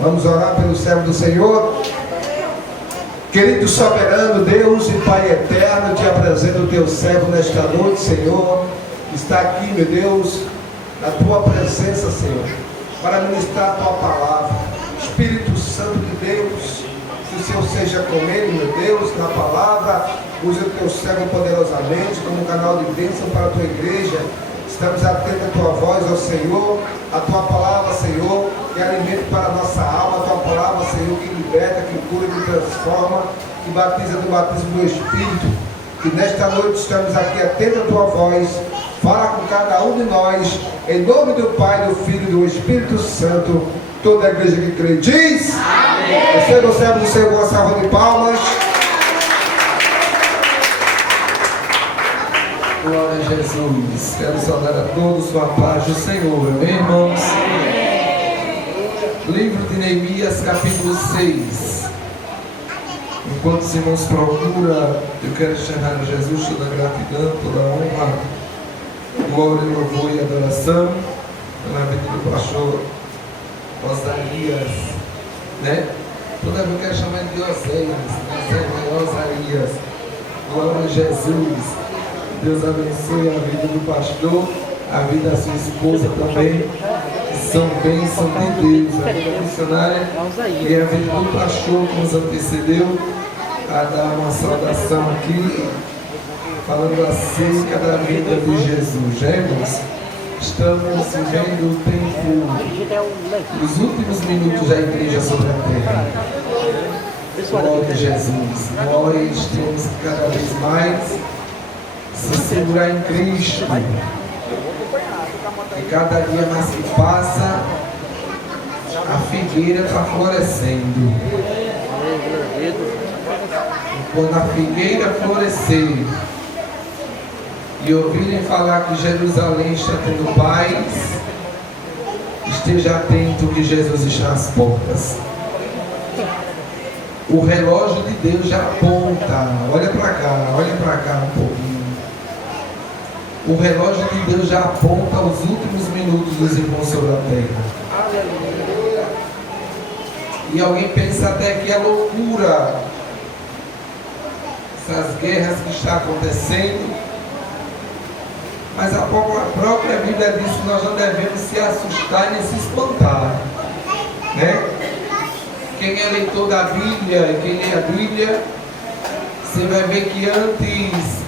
Vamos orar pelo servo do Senhor. Querido soberano Deus e Pai eterno, te apresento o teu servo nesta noite, Senhor. Está aqui, meu Deus, na tua presença, Senhor, para ministrar a tua palavra. Espírito Santo de Deus, que o Senhor seja com ele, meu Deus, na palavra. Use o teu servo poderosamente como canal de bênção para a tua igreja. Estamos atentos à tua voz, ó Senhor, a tua palavra, Senhor, que alimento para a nossa alma, a tua palavra, Senhor, que liberta, que cura, que transforma, que batiza do batismo do Espírito. Que nesta noite estamos aqui atentos à tua voz. Fala com cada um de nós, em nome do Pai, do Filho e do Espírito Santo. Toda a igreja que crê diz: amém. Você do servo do Senhor, uma salva de palmas. Glória a Jesus. Quero saudar a todos com a paz do Senhor, amém, irmãos? Livro de Neemias, capítulo 6. Enquanto os irmãos procuram, eu quero chamar a Jesus toda a gratidão, toda a honra, glória, louvor e adoração pela vida do pastor Osarias, né? Toda vez eu quero chamar ele de Osarias. Glória a Jesus. Deus abençoe a vida do pastor, a vida da sua esposa também, que são bênção de Deus, a vida missionária e a vida do pastor que nos antecedeu a dar uma saudação aqui, falando acerca da vida de Jesus. Irmãos, estamos vivendo o tempo, os últimos minutos da igreja sobre a terra. Glória a Jesus. Nós temos que cada vez mais se segurar em Cristo, e cada dia mais que passa, a figueira está florescendo. E quando a figueira florescer e ouvirem falar que Jerusalém está tendo paz, esteja atento que Jesus está às portas. O relógio de Deus já aponta. Olha para cá um pouquinho. O relógio de Deus já aponta os últimos minutos dos irmãos sobre a terra. E alguém pensa até que é loucura essas guerras que estão acontecendo. Mas a própria Bíblia diz que nós não devemos se assustar nem se espantar, né? Quem é leitor da Bíblia, quem lê a Bíblia, você vai ver que antes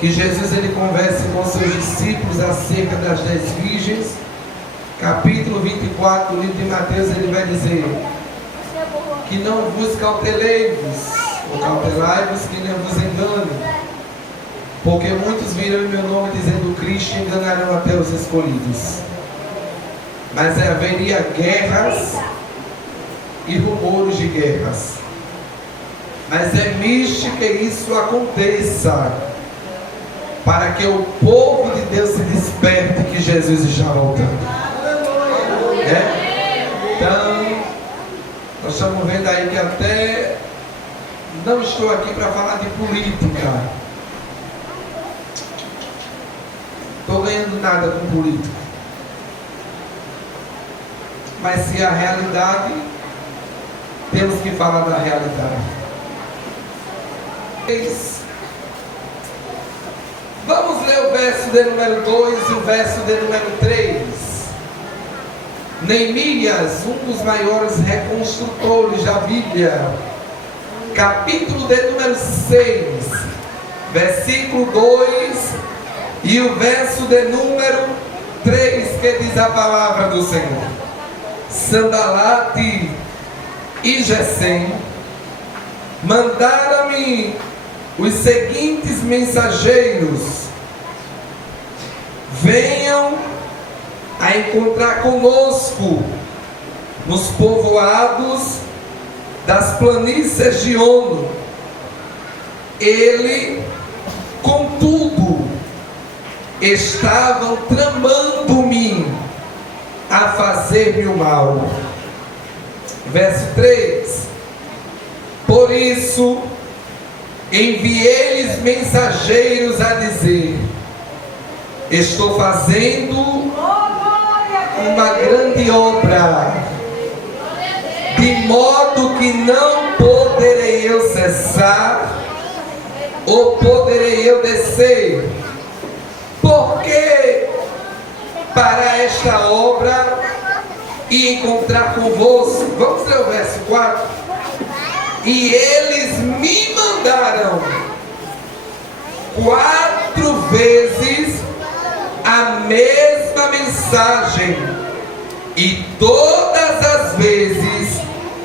que Jesus ele converse com seus discípulos acerca das 10 virgens, capítulo 24 do livro de Mateus, ele vai dizer que não vos cautelei-vos, ou cautelai-vos que não vos engane, porque muitos virão em meu nome dizendo Cristo e enganarão até os escolhidos. Mas haveria guerras e rumores de guerras. Mas é místico que isso aconteça, para que o povo de Deus se desperte que Jesus está voltando. Então, nós estamos vendo aí que até não estou aqui para falar de política. Estou ganhando nada com política. Mas se a realidade, temos que falar da realidade. Vamos ler o verso de número 2 e o verso de número 3. Neemias, um dos maiores reconstrutores da Bíblia, capítulo de número 6, versículo 2 e o verso de número 3, que diz a palavra do Senhor. Sanbalate e Gesem mandaram-me os seguintes mensageiros: venham a encontrar conosco nos povoados das planícies de Ono. Ele, contudo, estavam tramando-me a fazer-me o mal. Verso 3: por isso enviei-lhes mensageiros a dizer: estou fazendo uma grande obra, de modo que não poderei eu cessar, ou poderei eu descer, porque para esta obra e encontrar convosco. Vamos ler o verso 4. E eles me mandaram 4 vezes a mesma mensagem, e todas as vezes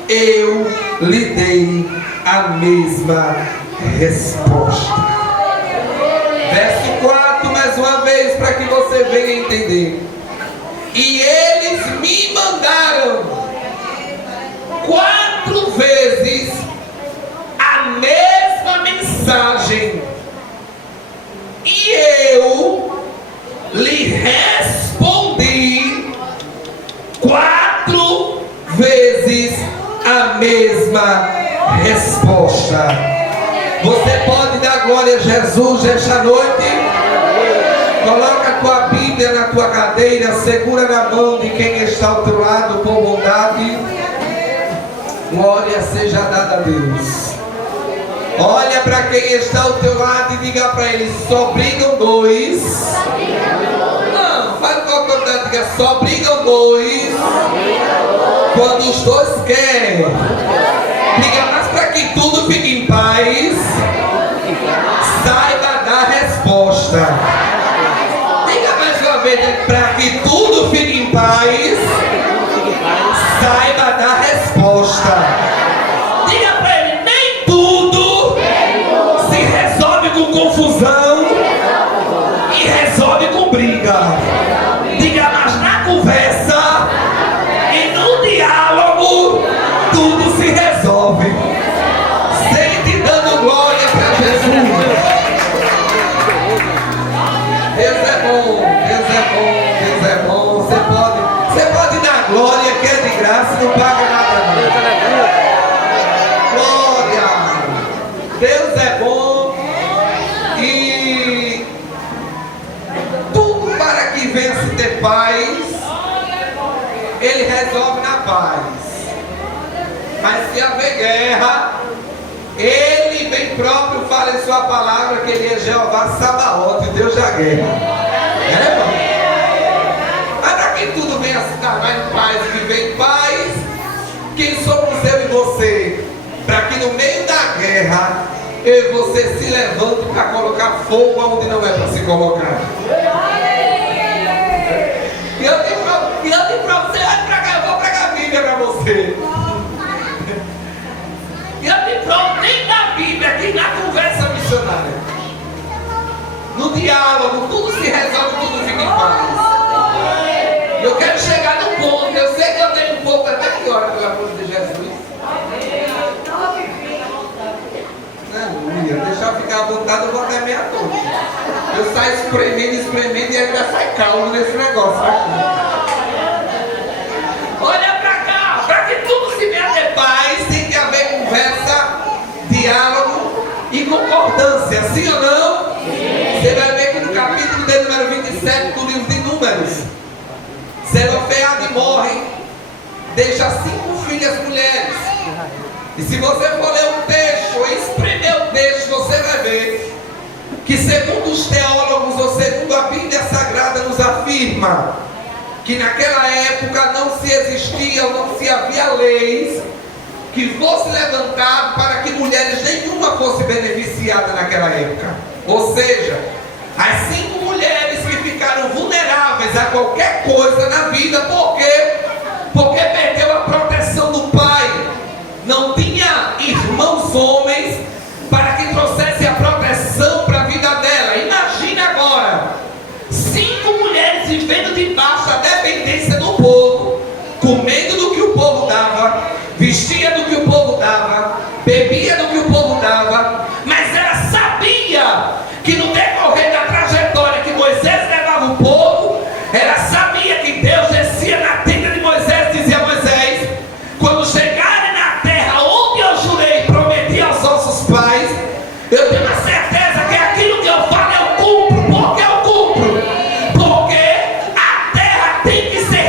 eu lhe dei a mesma resposta. Verso 4, mais uma vez, para que você venha entender. E eles me mandaram 4 vezes a mesma mensagem, e eu lhe respondi 4 vezes a mesma resposta. Você pode dar glória a Jesus esta noite? Coloca a tua Bíblia na tua cadeira, segura na mão de quem está ao teu lado com bondade. Glória seja dada a Deus. Olha para quem está ao teu lado e diga para ele: só brigam 2. Não, faz com a autoridade, diga: só brigam 2 quando os 2 querem. Diga: mas para que tudo fique em paz, saiba dar resposta. Para que tudo fique em paz, saiba dar resposta. Diga para ele: nem tudo se resolve com confusão e resolve com briga. Diga: mas na conversa e no diálogo tudo se resolve. Sente dando glória para Jesus. Deus é bom. Você pode dar glória, que é de graça, não paga nada não. Glória. Deus é bom. E tudo para que venha se ter paz, Ele resolve na paz. Mas se haver guerra, Ele bem próprio fala em sua palavra que Ele é Jeová Sabaote, o Deus da guerra. É, irmão? Que tudo venha se tornar em paz e viver em paz. Quem somos eu e você? Para que no meio da guerra eu e você se levante para colocar fogo onde não é para se colocar. E eu digo para você: olha para cá, eu vou pregar a Bíblia para você. E eu digo para nem na Bíblia, aqui na conversa missionária, no diálogo, tudo se resolve, tudo fica em paz. Eu quero chegar no ponto, eu sei que eu tenho um pouco até que hora, pelo amor de Jesus. Aleluia, deixar eu ficar à vontade, eu vou até meia-noite. Eu saio espremendo e ainda sai calmo nesse negócio aqui. Olha pra cá, para que tudo se venha ter paz, tem que haver conversa, diálogo e concordância, sim ou não? Sim. Você vai ver que no capítulo de número 27 do livro de Números, Zelofeade morre, deixa 5 filhas mulheres. E se você for ler o texto, ou espremer o texto, você vai ver que, segundo os teólogos, ou segundo a Bíblia Sagrada, nos afirma que naquela época não se existia, ou não se havia leis que fosse levantado para que mulheres nenhuma fosse beneficiada naquela época. Ou seja, as 5 mulheres que ficaram vulneráveis a qualquer coisa na vida, por quê? Porque perdeu a proteção do pai. Não tinha irmãos homens para que trouxesse a proteção para a vida dela. Imagina agora, 5 mulheres vivendo debaixo da dependência do povo, comendo do que o povo dava, vestia do que o povo dava, bebia do que o povo dava, mas ela sabia que no decorrer da trajetória que Moisés levava o povo, ela sabia que Deus descia na tenda de Moisés e dizia a Moisés: quando chegarem na terra onde eu jurei e prometi aos nossos pais, eu tenho a certeza que aquilo que eu falo eu cumpro. Por que eu cumpro? Porque a terra tem que ser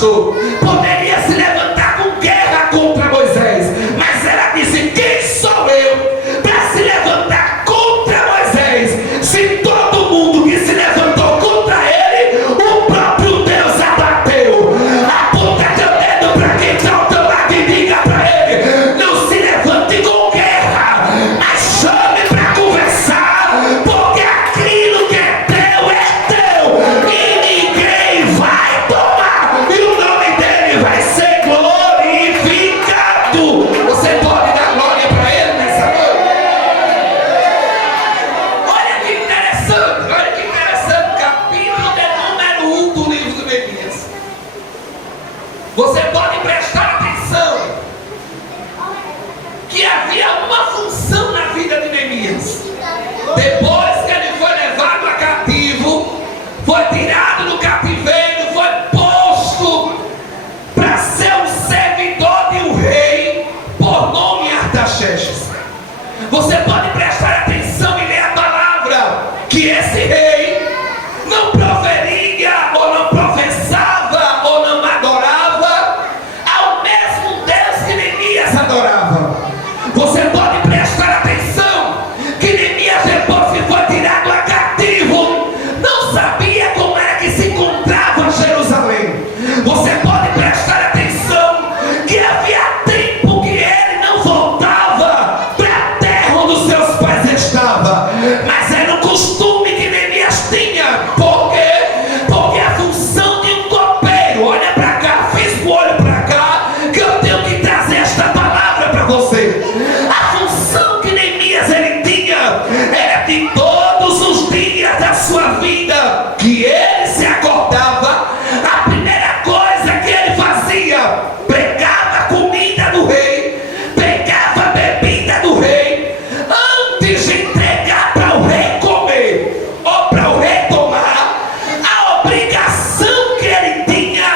pastor, poderia se levantar com guerra contra Moisés, mas ela disse: quem sou eu para se levantar contra Moisés? Se todo mundo que se levantou contra ele, o próprio Deus abateu. Aponta teu dedo para quem está ao teu lado e diga para ele: não se levante com guerra, mas chame para conversar, porque aquilo que é teu e ninguém vai tomar, e o nome dele vai ser glorificado. Você pode dar glória para ele nessa noite? Olha que interessante, capítulo de número 1 do livro de Neemias. Você pode prestar atenção que havia uma função na vida de Neemias. Depois que ele foi levado a cativo, foi tirado do cativeiro, foi posto para ser um servidor de um rei por nome Artaxerxes. Você pode prestar atenção e ler a palavra que esse rei não proferia ou não professava ou não adorava ao mesmo Deus que Neemias adorava. Você pode prestar atenção que Neemias, depois que foi tirado a cativo, não sabia como era que se encontrava Jerusalém. Você pode prestar atenção que havia tempo que ele não voltava para a terra onde os seus pais estavam, mas era um costume que Neemias tinha. Por quê? Porque a função de um copeiro, olha para cá, fiz o olho para cá, que eu tenho que trazer esta palavra para você. A função que Neemias ele tinha era de todos os dias da sua vida que ele se acordava, a primeira coisa que ele fazia, pegava a comida do rei, pegava a bebida do rei, antes de entregar para o rei comer ou para o rei tomar, a obrigação que ele tinha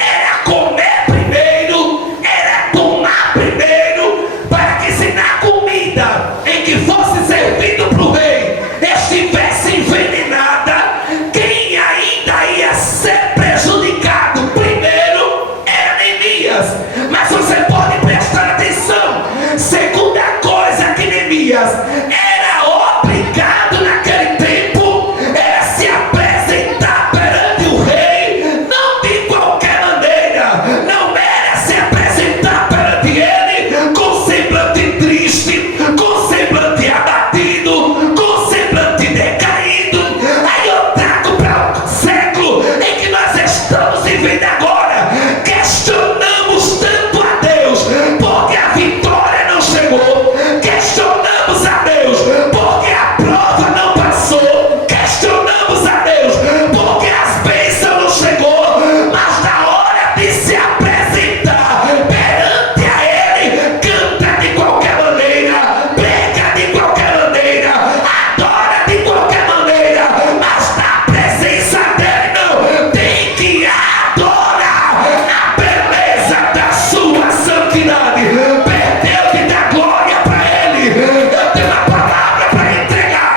era comer primeiro, era tomar primeiro, para que se na comida em que fosse servido para o rei estivesse envenenada, quem ainda ia ser prejudicado primeiro era Neemias. Mas você pode prestar atenção, segunda coisa que Neemias era obrigado naquele tempo era se apresentar perante o rei, não de qualquer maneira, não era se apresentar perante ele com semblante triste, com semblante abatido, com semblante decaído. Aí eu trago para o século em que nós estamos vivendo agora, questionamos tanto a Deus porque a vitória não chegou, questionamos a Deus porque a prova não passou, questionamos a Deus porque as bênçãos não chegou, mas na hora de se apresentar perante a ele, canta de qualquer maneira, prega de qualquer maneira, adora de qualquer maneira, mas na presença dele não, tem que adorar a beleza da sua santidade. Perdeu de dar glória para ele. Eu tenho uma palavra para entregar.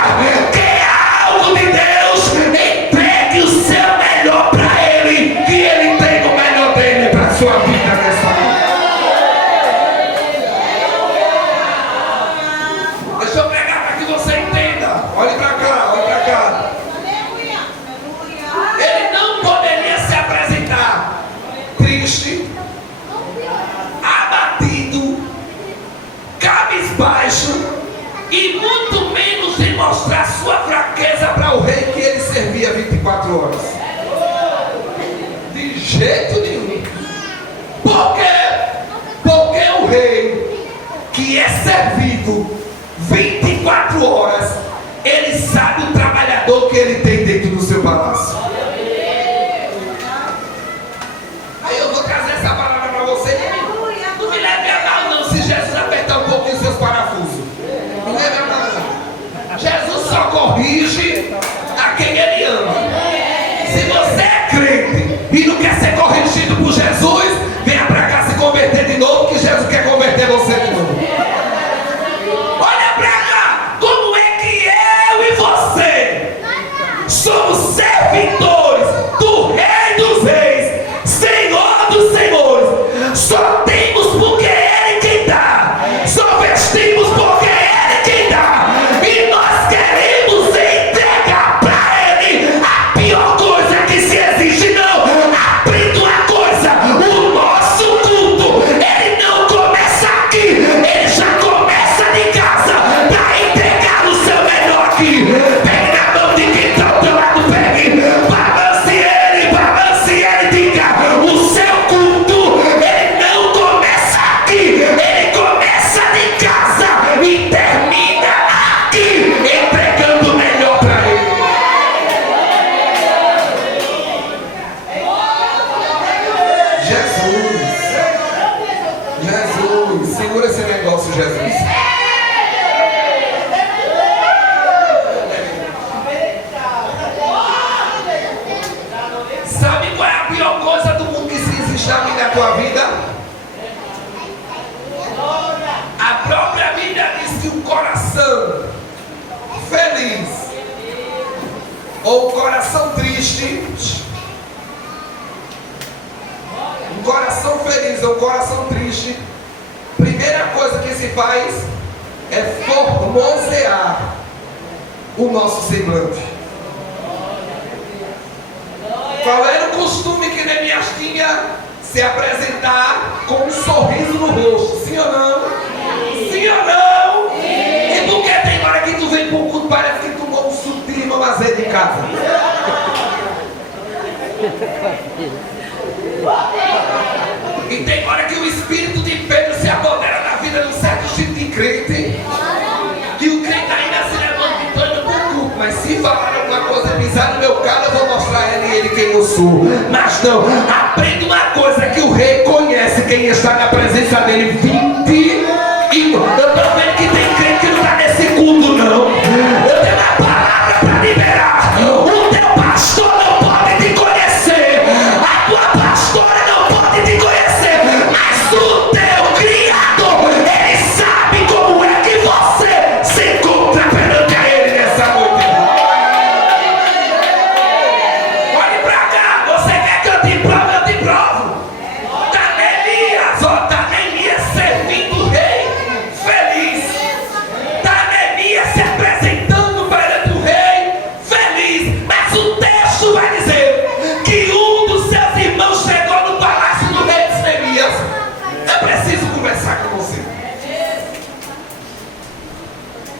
Quer algo de Deus? Entregue o seu melhor para ele, que ele tem o melhor dele para a sua vida nessa noite. Deixa eu pregar para que você entenda. Olhe para cá, olhe para cá. Ele não poderia se apresentar triste, abatido, cabisbaixo e muito menos de mostrar sua fraqueza para o rei que ele servia 24 horas. De jeito nenhum. Por quê? Porque o rei que é servido 24 horas, ele sabe o trabalhador que ele tem dentro do seu palácio. Aí eu vou trazer essa palavra para você. Não me leve a mal não, se Jesus apertar um pouquinho seus parafusos. Não leve a mal não. Jesus só corrige a quem ele ama. Se você é crente e não quer ser corrigido por Jesus, venha para cá se converter de novo, que Jesus quer converter você de novo. Olha para cá, como é que eu e você somos servidores Aleluia. Segura esse negócio, Jesus. Sabe qual é a pior coisa do mundo que se existe na tua vida? A própria Bíblia diz que o coração feliz ou o coração triste, um coração feliz ou um coração triste, primeira coisa que se faz é formosear o nosso semblante. Qual era o costume que Neemias tinha? Se apresentar com um sorriso no rosto, sim ou não? Sim ou não? Sim. E por que tem hora que tu vem pro culto, parece que tu tomou um suco de limão azedo em casa? E tem hora que o espírito de Pedro se apodera da vida de um certo tipo de crente, que o crente ainda se levanta e torna pro culto, mas se falar alguma coisa, pisar no meu carro, eu vou mostrar a ele quem eu sou. Mas não, aprenda uma coisa, que o rei conhece quem está na presença dele 20 e eu estou vendo que tem crente que não está nesse culto não. Eu tenho uma palavra para liberar. O teu pastor não pode te conhecer, a tua pastora não pode te conhecer, mas o teu criador, ele sabe como é que você se encontra perante a ele nessa noite. Olhe pra cá, você quer que eu te provo? Eu te provo. Tá Neemias servindo o rei feliz. Tá Neemias se apresentando perante o rei feliz. Mas o texto vai dizer que um dos seus irmãos chegou no palácio do rei de Neemias. Eu preciso conversar com você.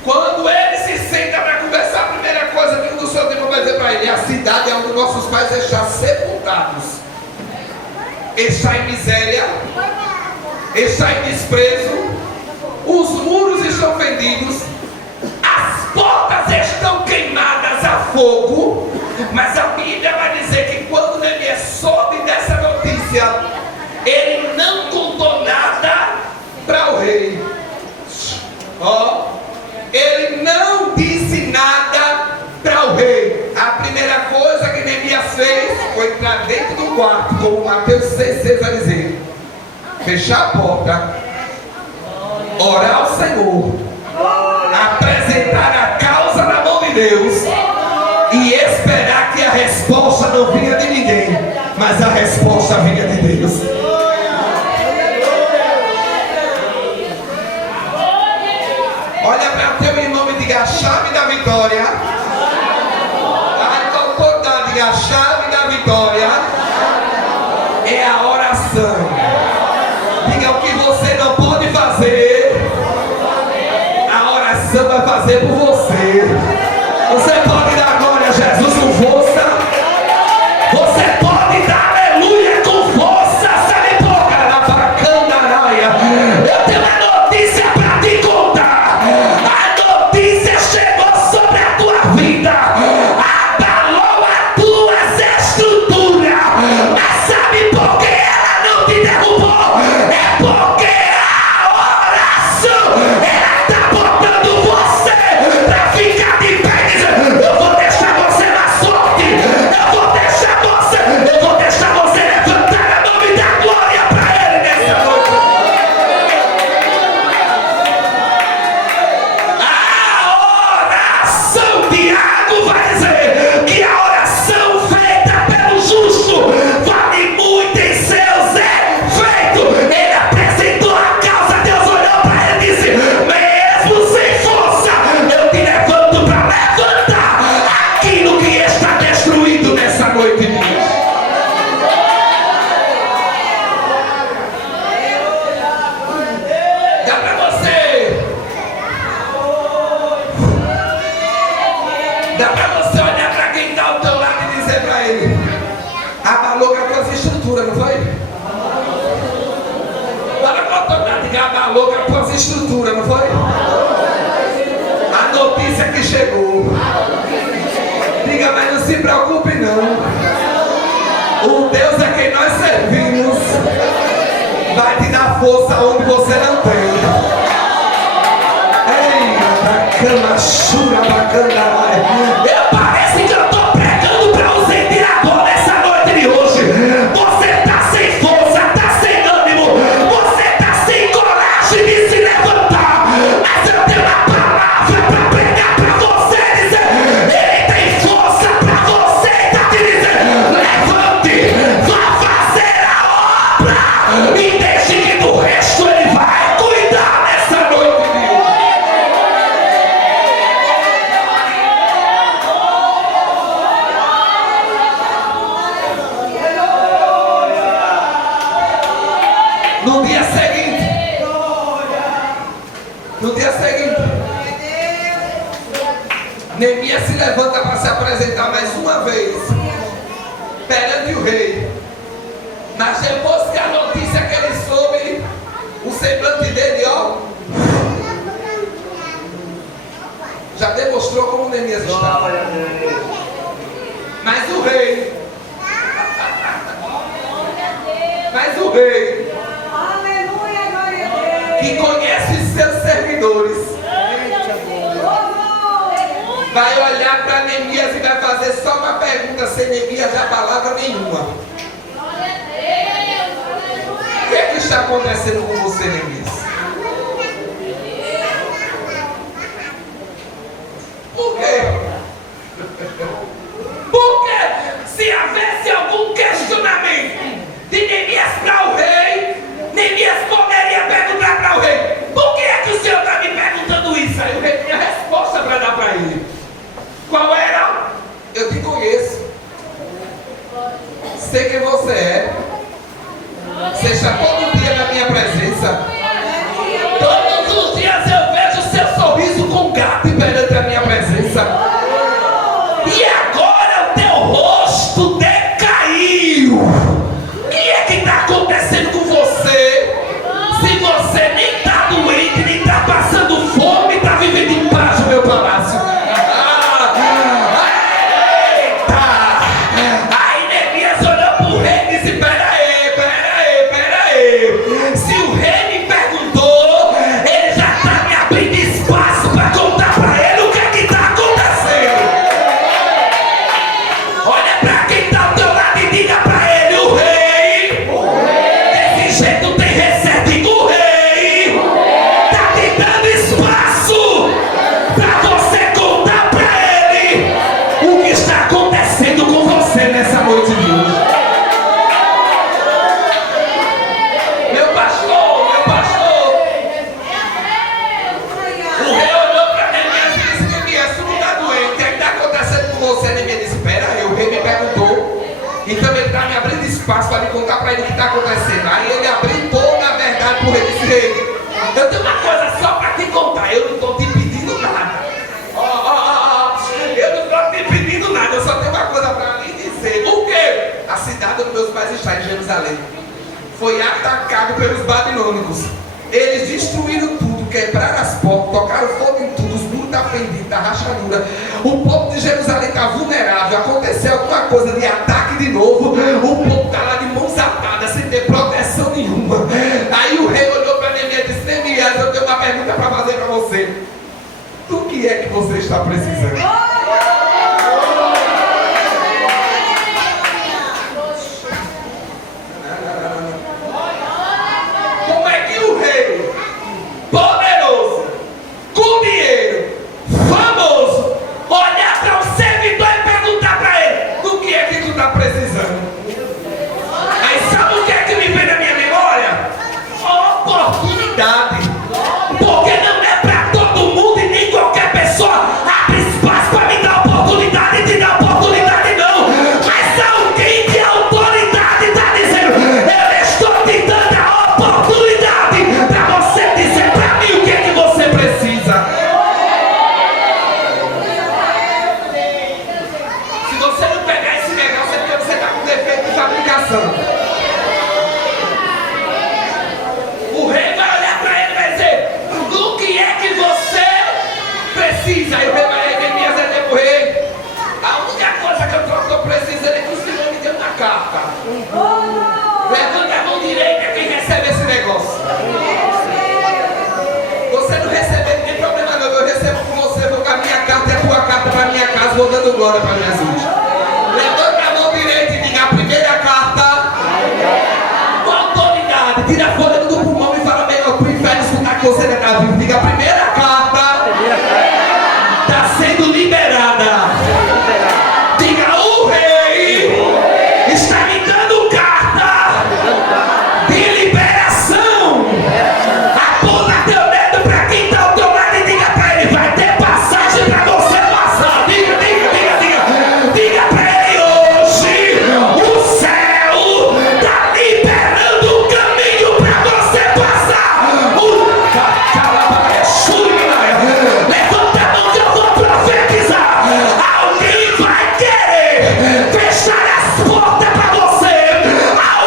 Quando ele se senta para conversar, a primeira coisa que um dos seus irmãos vai dizer para ele: a cidade é onde nossos pais deixaram sepultados. Está em miséria, está em desprezo, os muros estão fendidos, as portas estão queimadas a fogo. Mas a Bíblia vai dizer que quando Neemias soube dessa notícia, ele não contou nada para o rei. Ele não disse nada para o rei. A primeira coisa que Neemias fez foi entrar dentro do quarto, como Mateus 6,6 vai dizer, fechar a porta, orar ao Senhor, apresentar a causa na mão de Deus e esperar que a resposta não vinha de ninguém, mas a resposta vinha de Deus. Olha para o teu irmão e diga: a chave da vitória, a autoridade, a chave da vitória é a oração. Diga: o que você não pode fazer, a oração vai fazer por você. Você pode dar glória a Jesus com força. Você pode dar aleluia com força. Sabe por que na bacana araia? Eu tenho uma notícia para te contar. A notícia chegou sobre a tua vida, abalou as tuas estruturas. Mas sabe por que ela não te derrubou? É porque a oração, ela está botando você para ficar de pé e dizer: eu vou deixar você na sorte, eu vou deixar você levantar a mão e dar glória para ele nessa noite. A oração, Tiago vai dizer que a oração feita pelo justo vale muito em seus efeitos. Ele apresentou a causa, Deus olhou para ele e disse: mesmo sem força, eu te levanto para levantar aquilo que está destruído nessa noite. Dá para você. Dá para você olhar para quem está ao teu lado e dizer para ele: abalou com as tuas estruturas, não foi? Fala com a autoridade, diga: abalou com as tuas estruturas, não foi? A notícia que chegou. Diga: mas não se preocupe não. O Deus a quem nós servimos vai te dar força onde você não tem. Parece que eu estou pregando para os empiradores nessa noite de hoje. Você está sem força, está sem ânimo, você está sem coragem de se levantar. Mas eu tenho uma palavra para pregar para você, dizer, ele tem força para você, está te dizendo, levante, vá fazer a obra e deixe que do resto ele vai cuidar nessa noite de hoje. No dia seguinte, Neemias se levanta para se apresentar mais uma vez perante o rei. Mas depois que a notícia que ele soube, o semblante dele, ó, já demonstrou como Neemias estava. Mas o rei, que conhece seus servidores, vai olhar para Neemias e vai fazer só uma pergunta, sem Neemias dar palavra nenhuma. O que é que está acontecendo com você, Neemias? Por quê? Porque se houvesse algum questionamento de Neemias para o rei, Neemias poderia perguntar para o rei: por que é que o senhor está me perguntando isso? Aí o rei tinha resposta para dar para ele. Qual era? Eu te conheço, sei quem você é, você está todo dia na minha presença, todos os dias eu vejo seu sorriso com gato perante a minha presença, e agora o teu rosto decaiu. O que é que está acontecendo com você? Se você nem está doente, nem está passando fome, está vivendo em paz no meu palácio. Eita! Aí Neemias olhou para o rei e disse: pera aí. Se o rei me perguntou, ele já está me abrindo espaço para contar para ele o que é que está acontecendo. Olha para quem está ao teu lado e diga para ele: o rei, desse jeito tem receita com o rei, está te dando espaço para você contar para ele o que está acontecendo com você nessa noite de hoje. Meu pastor, o rei olhou para Neemias e disse: Neemias, tu não está doente, o que está acontecendo com você? Neemias disse: espera aí, o rei me perguntou, então ele está me abrindo espaço para me contar para ele o que está acontecendo. Aí ele abriu na verdade para o rei e disse: rei, eu tenho uma coisa só para te contar, eu não estou te pedindo nada. Eu não estou te pedindo nada, eu só tenho uma coisa para lhe dizer. O quê? A cidade onde meus pais estão, em Jerusalém, foi atacado pelos babilônicos. Eles destruíram tudo, quebraram as portas, tocaram fogo em tudo, os muros estão fendidos, da rachadura. O povo de Jerusalém está vulnerável. Aconteceu alguma coisa de ataque de novo, o povo está lá de mãos atadas, sem ter proteção nenhuma. Aí o rei olhou para Neemias e disse: Neemias, eu tenho uma pergunta para fazer para você. Do que é que você está precisando? Como é que o rei, poderoso, com dinheiro, famoso, olhar para o servidor e perguntar para ele: do que é que tu está precisando? Aí sabe o que é que me vem na minha memória? Oportunidade. Porque não é para todo mundo e nem qualquer pessoa abre espaço para me dar oportunidade e te dar oportunidade, não. Mas alguém de autoridade está dizendo: eu estou te dando a oportunidade para você dizer para mim o que é que você precisa. Se você não pegar esse negócio, é porque você está com defeito de fabricação. O rei vai olhar para ele e vai dizer: do que é que você precisa? Aí o rei vai dizer para o rei: a única coisa que eu estou precisando é que o Senhor me dê uma carta. Levanta a mão direita quem recebe esse negócio. Você não recebe, não tem problema não, eu recebo com você mas vou dando glória para Jesus. Levanta a mão direita e diga a primeira carta. Com autoridade, tira a folha do pulmão e fala melhor para o inferno escutar que você não está vivo. Diga a primeira carta está sendo liberada. Diga o rei está me dando carta de liberação. Aponta teu dedo para quem está ao teu lado e diga para ele: vai ter passagem para você passar. Diga para ele hoje: o céu está liberando o caminho para você passar. Levanta a mão que eu vou profetizar. Alguém vai querer fechar as portas para você.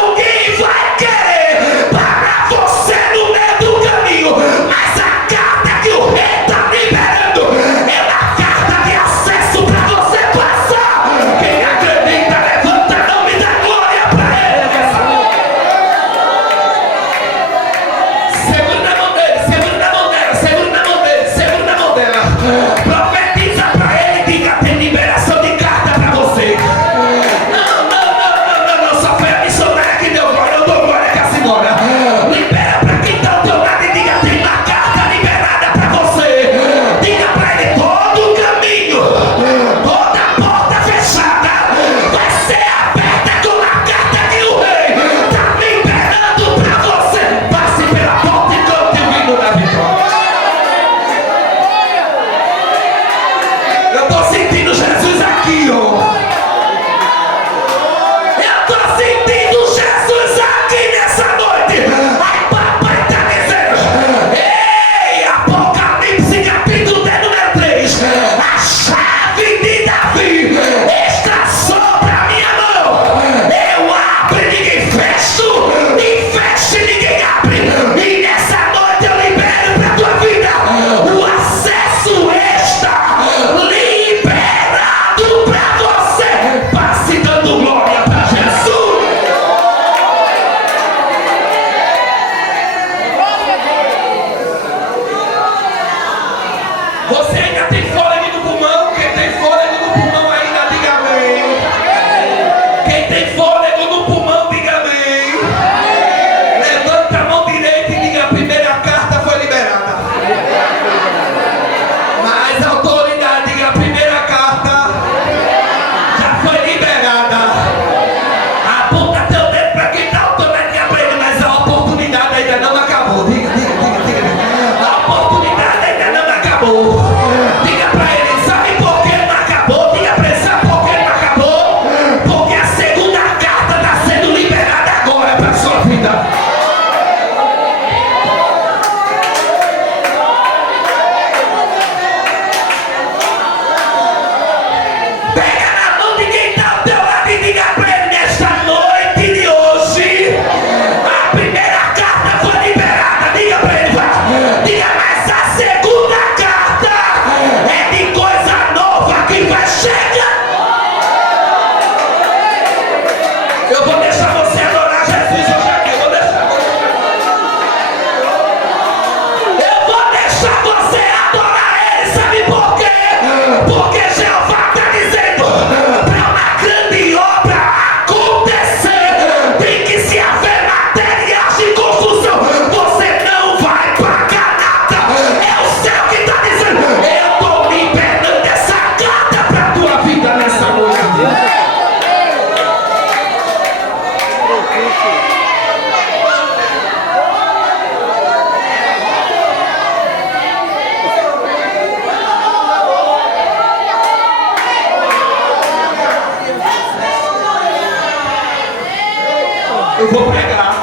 Alguém vai querer parar você no meio do caminho. Mas a carta que o rei está liberando é uma carta de acesso para você passar. Quem acredita, levanta a mão e dá glória para ele. Segura na mão dele, segura na mão dela, segura na mão dele, segura na mão dela. Profetiza para ele e diga: tem liberação de carta para você. Não, só foi a missionária que deu glória, eu dou glória que a senhora. Libera para quem está ao teu lado e diga: tem uma carta liberada para você. Diga para ele: todo o caminho, toda a porta fechada vai ser aberta com a carta que o rei está liberando para você. Passe pela porta e cante o hino da vitória. Eu estou sentindo Jesus aqui, ó. Eu estou sentindo Jesus aqui nessa noite. Ai, papai está dizendo: ei, Apocalipse capítulo 10, número 3. A chave de Davi está sobre a minha mão. Eu abro e ninguém fecho, e fecho e ninguém abre. E nessa noite eu libero para a tua vida o acesso está liberado para você. Passe dando glória para Jesus. Você ainda tem fôlego no pulmão? Quem tem fôlego no pulmão ainda, diga amém. Quem tem fôlego no pulmão, diga amém. Levanta a mão direita e diga: a primeira carta foi liberada. Mais autoridade, diga: a primeira carta já foi liberada. Aponta teu dedo para quem está automático para ele, mas a oportunidade ainda não acabou. Diga. A oportunidade ainda não acabou. Diga para ele: sabe por que não acabou? Diga para ele: sabe por que não acabou? Porque a segunda carta está sendo liberada agora para a sua vida. Pega na mão de quem está ao teu lado e diga para ele: nesta noite de hoje, a primeira carta foi liberada. Diga para ele: vai. Diga: mas a segunda carta é de coisa nova que vai chegar. Eu vou deixar você adorar Jesus hoje aqui. Eu vou deixar você adorar ele. Sabe por quê? Porque Jeová está dizendo: para uma grande obra acontecer, tem que se haver materiais de construção. Você não vai pagar nada. É o céu que está dizendo: eu estou liberando essa carta para a tua vida nessa noite. Eu vou pregar.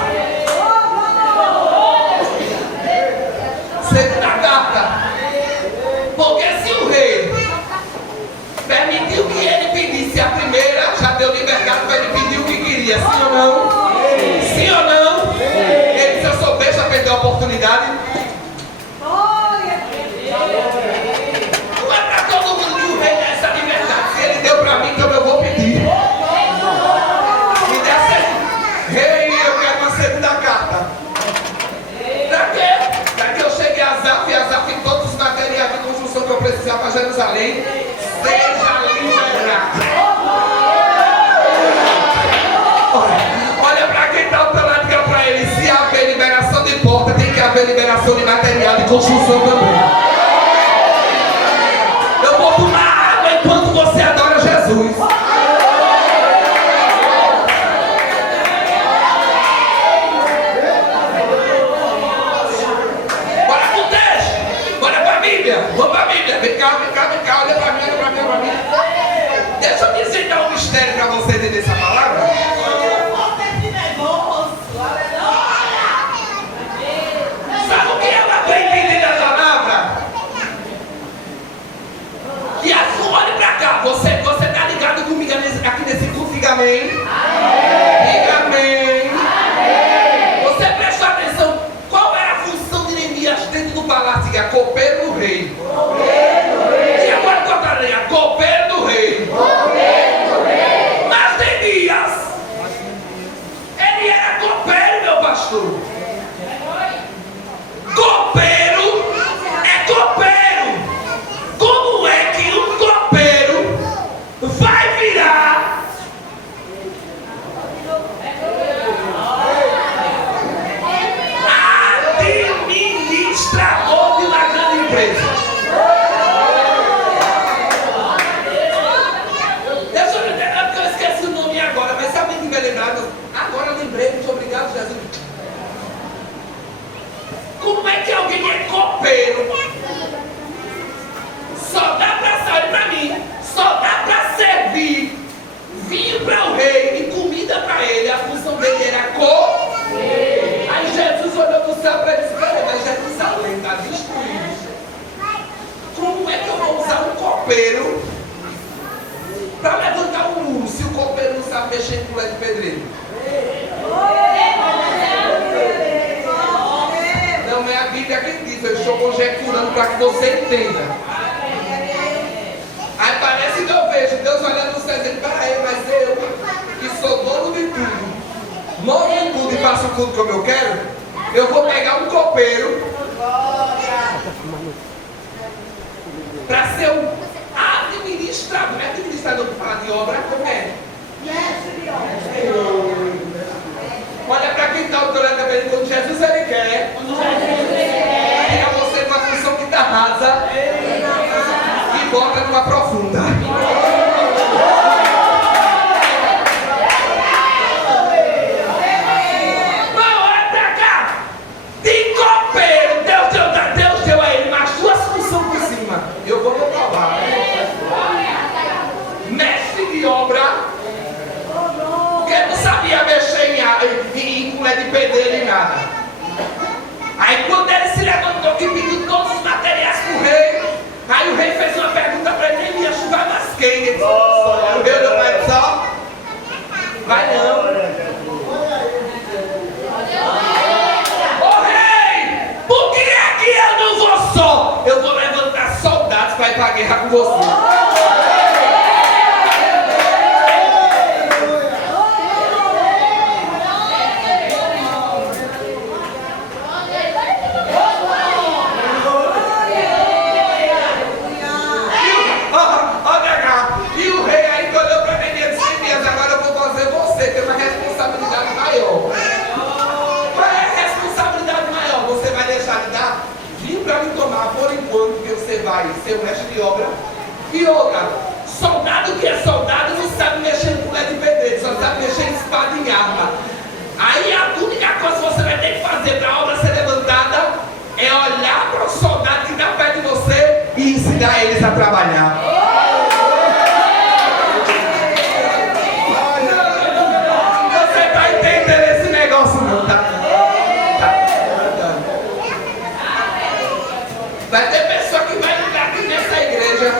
Segunda carta. Porque se o rei permitiu que ele pedisse a primeira, já deu liberdade para ele pedir o que queria. Sim ou não? Sim ou não? Ele, se eu souber, já perdeu a oportunidade. Não é para todo mundo que o rei dá essa liberdade. Se ele deu para mim, então eu vou pedir. Me dê a segunda. Rei, eu quero uma segunda carta. Para quê? Para que eu chegue a Asaf e todos os materiais de construção que eu precisar para Jerusalém seja material de construção também. Eu vou tomar água enquanto você adora Jesus. Bora pro texto. Bora pra Bíblia. Vamos pra Bíblia. Vem cá. Olha pra mim. Deixa eu me ensinar um mistério pra você entender essa palavra. Sabe o que ela aprendi da palavra? E olhe pra cá. Você tá ligado comigo aqui nesse culto? Diga amém. Diga amém. Você prestou atenção? Qual era a função de Neemias dentro do palácio? Diga copeiro do rei. E agora contraria, copeiro do rei. Mas Neemias, ele era copeiro, meu pastor. Copeiro é copeiro. Como é que um copeiro vai virar administrador de uma grande empresa? Deixa eu ver, porque eu esqueci o nome agora, mas se alguém tiver lembrado, agora eu lembrei, muito obrigado, Jesus. Como é que alguém é copeiro? Só dá pra sair pra mim, só dá pra servir vinho para o rei e comida para ele. A função dele era copeiro. Aí Jesus olhou do céu para ele e disse: peraí, mas Jerusalém está destruída. Como é que eu vou usar um copeiro para levantar um muro se o copeiro não sabe mexer em colher de pedreiro? Não é a Bíblia que diz, eu estou conjecturando para que você entenda. Aí parece que eu vejo Deus olhando no céu e dizendo: peraí, mas eu, que sou dono de tudo, moro em tudo e faço tudo como eu quero, eu vou pegar um copeiro para ser um administrador. Não é administrador que fala de obra, como é? Olha para quem está autorando a Bíblia, quando Jesus ele quer, pega você numa função que está rasa e bota numa profunda. Não, olha para cá. De copeiro, Deus deu a ele mais duas funções por cima. Eu vou provar. Mestre de obra. Porque não sabia mexer em colher de pedreiro nem nada. Aí quando ele se levantou que pediu todos os materiais para o rei, aí o rei fez uma pergunta para ele: Neemias, tu vai mais quem? Ele disse: o rei olhou para ele só. Vai não. Ô rei, por que é que eu não vou só? Eu vou levantar soldados para ir para a guerra com você. Vai ser um mestre de obra. E outra, soldado que é soldado não sabe mexer em colher de pedreiro, só sabe mexer em espada e em arma. Aí a única coisa que você vai ter que fazer para a obra ser levantada é olhar para o soldado que está perto de você e ensinar eles a trabalhar. Você está entendendo esse negócio não, tá? Vai ter pessoa que vai entrar aqui nessa igreja,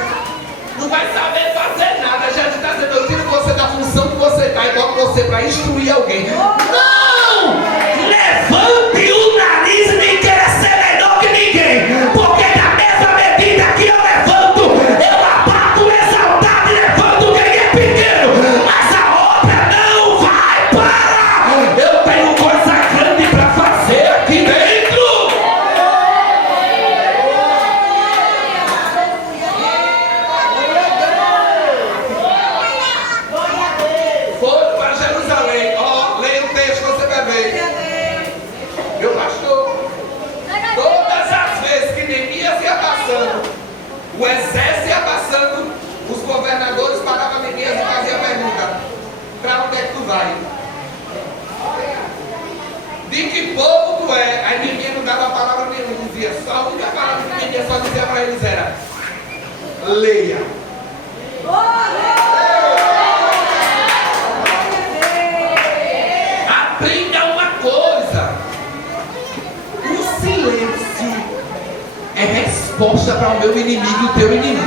não vai saber fazer nada. Já está dizendo: eu tiro você da função que você está e boto você para instruir alguém. Não! Levante o nariz e nem queira ser melhor que ninguém, porque da mesma medida que eu levanto, eu abato exaltado e levanto quem é pequeno. Mas a obra não vai parar. Eu tenho coisa grande para fazer aqui dentro. Eu O exército ia passando, os governadores paravam a Neemias e faziam a pergunta: para onde é que tu vai? De que povo tu é? Aí Neemias não dava a palavra nenhuma, dizia só a única palavra que Neemias só dizia para eles era: leia. Aprenda uma coisa: o silêncio é resposta para o meu inimigo e o teu inimigo.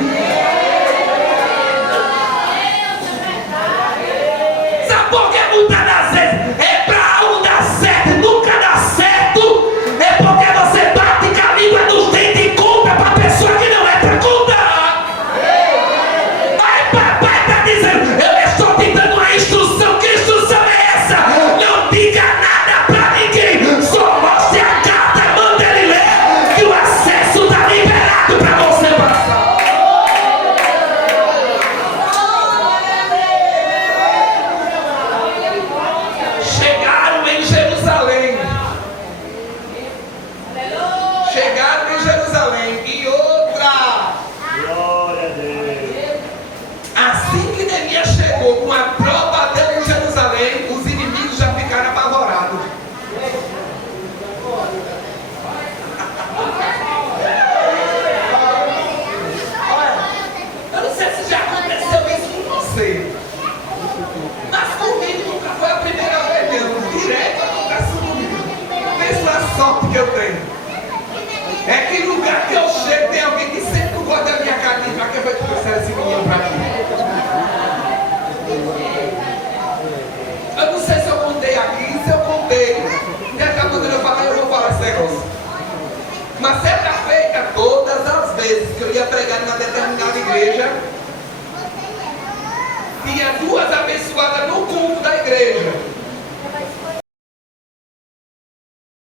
Sabe por que muitas das vezes é para algo dar certo, nunca dá certo? É porque você bate com a língua dos dentes e conta para a pessoa que não é para contar. Aí papai está dizendo: eu estou te dando uma instrução. Que instrução é essa? Não diga nada para ninguém, só mostre a carta, manda ele ler, que o acesso está liberado para você passar. Chegaram em Jerusalém. Chegaram em Jerusalém. E outra. Glória a Deus. Assim que Neemias chegou com a tropa dele em Jerusalém, os inimigos já ficaram apavorados. Olha, eu não sei se já aconteceu isso com você, mas comigo nunca foi a primeira vez, não. Direto acontece comigo. Pensa a sorte que eu tenho. É que lugar que eu chego tem alguém que sempre gosta da minha carne. Para que eu vou trouxer esse menino para aqui? Eu não sei se eu contei aqui, se eu contei. Daqui a pouco eu falar, eu vou falar esse negócio. Mas certa feita, todas as vezes que eu ia pregar numa determinada igreja, tinha duas abençoadas no culto da igreja.